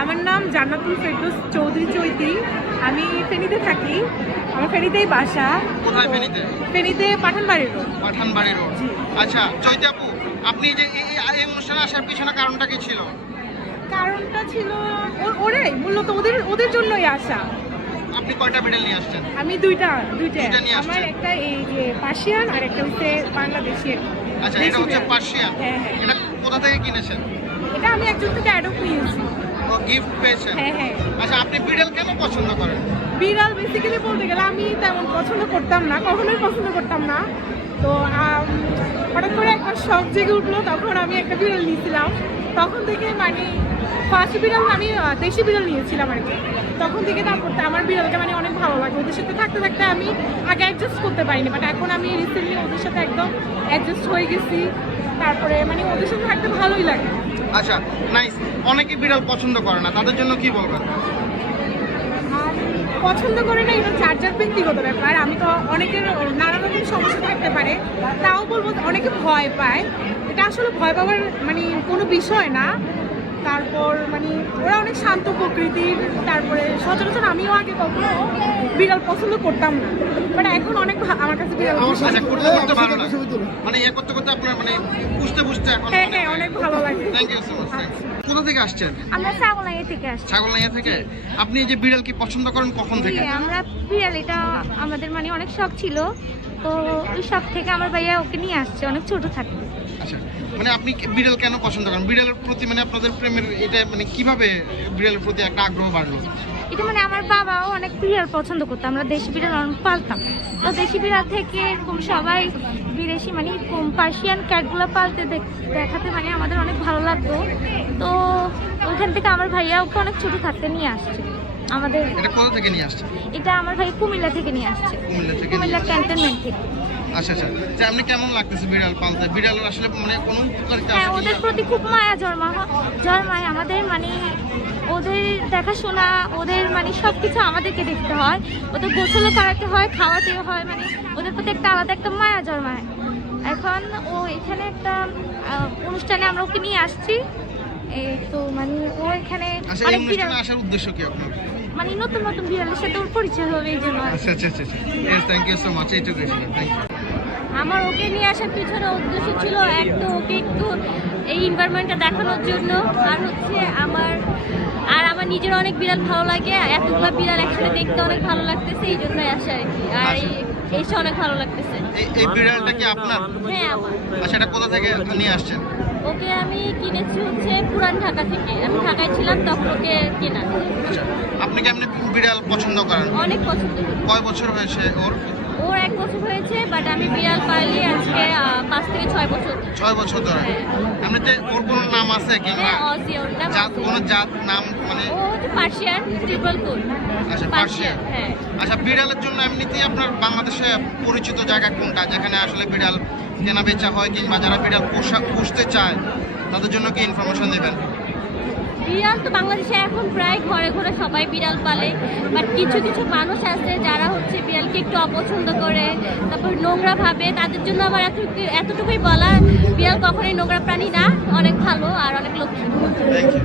আমার নাম জান্নাতুল ফেরদৌস চৌধুরী চৈতি। আমি ফেনীতে থাকি, আমার ফেনীতেই বাসা। কোথায় ফেনীতে? ফেনীতে পাঠানবাড়ি রোড। পাঠানবাড়ি রোড। আচ্ছা চৈতি আপু, আপনি যে এই অনুষ্ঠানে আসার পিছনে কারণটা কি ছিল? কারণটা ছিল ওরাই মূলত ওদের জন্যই আসা। আপনি কয়টা বিড়াল নিয়ে আসছেন? আমি দুইটা নিয়ে আসছেন? আমার একটা এই যে পার্সিয়ান আর একটা হচ্ছে বাংলাদেশি। আচ্ছা, এটা হচ্ছে পার্সিয়ান। হ্যাঁ। এটা কোথা থেকে কিনেছেন? এটা আমি একজন থেকে অ্যাডপ্ট নিয়েছি। ও গিফট পেয়েছেন? হ্যাঁ। আচ্ছা, আপনি বিড়াল কেন পছন্দ করেন? বিড়াল বেসিক্যালি বলতে গেলে আমি তেমন পছন্দ করতাম না, কখনোই পছন্দ করতাম না। তো হঠাৎ করে একটা শখ জেগে উঠলো, তখন আমি একটা বিড়াল নিয়েছিলাম। তখন থেকে মানে ফার্স্ট বিড়াল আমি দেশি বিড়াল নিয়েছিলাম আর কি। তখন থেকে তারপর আমার বিড়ালকে মানে অনেক ভালো লাগে। ওদের সাথে থাকতে থাকতে আমি আগে অ্যাডজাস্ট করতে পারিনি, বাট এখন আমি রিসেন্টলি ওদের সাথে একদম অ্যাডজাস্ট হয়ে গেছি। তারপরে মানে ওদের সাথে থাকতে ভালোই লাগে। আচ্ছা, নাইস। অনেকে বিড়াল পছন্দ করে না, তাদের জন্য কি বলবেন? পছন্দ করে না, এটা যার যার ব্যক্তিগত ব্যাপার। আমি তো অনেকের নানা রকম সমস্যা থাকতে পারে, তাও বলবো অনেকে ভয় পায়। এটা আসলে ভয় পাওয়ার মানে কোনো বিষয় না। তারপর মানে ওরা অনেক শান্ত প্রকৃতির। তারপরে সচরাচর আমিও আগে কখনো বিড়াল পছন্দ করতাম না, বাট এখন অনেক আমার কাছে বিড়াল আচ্ছা, করতে করতে ভালো লাগে, মানে ইয়ে করতে করতে আপনার মানে বুঝতে এখন হ্যাঁ অনেক ভালো লাগে। Thank you so much. কোথা থেকে আসছেন? আমরা ছাগলনাইয়া থেকে আসছি। ছাগলনাইয়া থেকে? আপনি এই যে বিড়াল কি পছন্দ করেন কখন থেকে? আমরা বিড়াল, এটা আমাদের মানে অনেক শখ ছিল, তো ওই শখ থেকে আমার ভাইয়া ওকে নিয়ে আসছে অনেক ছোট থাকতে। আচ্ছা, মানে আপনি বিড়াল কেন পছন্দ করেন? বিড়ালের প্রতি মানে আপনাদের প্রেমের এটা মানে কিভাবে বিড়ালের প্রতি একটা আগ্রহ বাড়লো? এটা মানে আমার বাবাও অনেক বিড়াল পছন্দ করতো, আমরা দেশি বিড়াল অনেক পালতাম। তো দেশি বিড়াল থেকে এরকম সবাই বিদেশি মানে পার্সিয়ান ক্যাটগুলো পালতে দেখাতে মানে আমাদের অনেক ভালো লাগতো। তো ওইখান থেকে আমার ভাইয়া ওকে অনেক ছোট থাকতে নিয়ে আসছে আমাদের। এটা কোথা থেকে নিয়ে আসছে? এটা আমার ভাই কুমিল্লা থেকে নিয়ে আসছে, কুমিল্লা ক্যান্টনমেন্ট থেকে। আচ্ছা, যে আপনি কেমন লাগতেছে বিড়াল পালতে? বিড়ালের আসলে মানে কোনো উপকারিতা আছে? হ্যাঁ, ওদের প্রতি খুব মায়া জন্মায় আমাদের, মানে ওদের দেখাশোনা, ওদের মানে সব কিছু আমাদেরকে দেখতে হয়, ওদের গোসলও করাতে হয়, খাওয়াতে হয়, মানে ওদের প্রতি একটা আলাদা একটা মায়া জন্মায়। এখন ও এখানে একটা অনুষ্ঠানে আমরা ওকে নিয়ে আসছি, এই তো মানে ও এখানে অনেক বিড়াল আসার উদ্দেশ্য কি আপনার? মানে নতুন নতুন বিড়ালের সাথে ওর পরিচয় হবে এই জন্য। আচ্ছা, থ্যাংক ইউ সো মাচ। এইটুকু থ্যাংক ইউ। আমার ওকে নিয়ে আসার পিছনে উদ্দেশ্য ছিল একটু ওকে একটু এই এনভায়রনমেন্টটা দেখানোর জন্য, আর হচ্ছে আমার নিজের অনেক বিড়াল ভালো লাগে, এতগুলো বিড়াল একসাথে দেখতে অনেক ভালো লাগতেছে, এই জন্যই আসা আর কি। আর এসে অনেক ভালো লাগতেছে। এই বিড়ালটা কি আপনার? হ্যাঁ আমার। আচ্ছা, এটা কোথা থেকে নিয়ে আসছেন? ওকে আমি কিনেছি হচ্ছে পুরান ঢাকা থেকে, আমি ঢাকায় ছিলাম তখন ওকে কেনা। আচ্ছা, আপনি কি এমনি বিড়াল পছন্দ করেন? অনেক পছন্দ করি। কয় বছর হয়েছে ওর? ওর 1 বছর হয়েছে, বাট আমি বিড়াল পালি আজকে 5 থেকে 6 বছর। 6 বছর ধরে? এমনিতে ওর কোনো নাম আছে কিংবা হ্যাঁ, অজি ওর নাম জাত, আছে। কোনো জাত নাম মানে? ও হচ্ছে পার্সিয়ান ট্রিপল কোট। আচ্ছা, পার্সিয়ান। হ্যাঁ। আচ্ছা, বিড়ালের জন্য এমনিতেই আপনার বাংলাদেশে পরিচিত জায়গা কোনটা যেখানে আসলে বিড়াল কেনা বেচা হয়, কিংবা যারা বিড়াল পুষতে চায় তাদের জন্য কি ইনফরমেশন দেবেন? বিড়াল তো বাংলাদেশে এখন প্রায় ঘরে ঘরে সবাই বিড়াল পালে, বাট কিছু কিছু মানুষ আছে যারা হচ্ছে বিড়ালকে একটু অপছন্দ করে, তারপর নোংরা ভাবে। তাদের জন্য আমার এতটুকুই বলা, বিড়াল কখনোই নোংরা প্রাণী না, অনেক ভালো আর অনেক লক্ষ্মী। Thank you.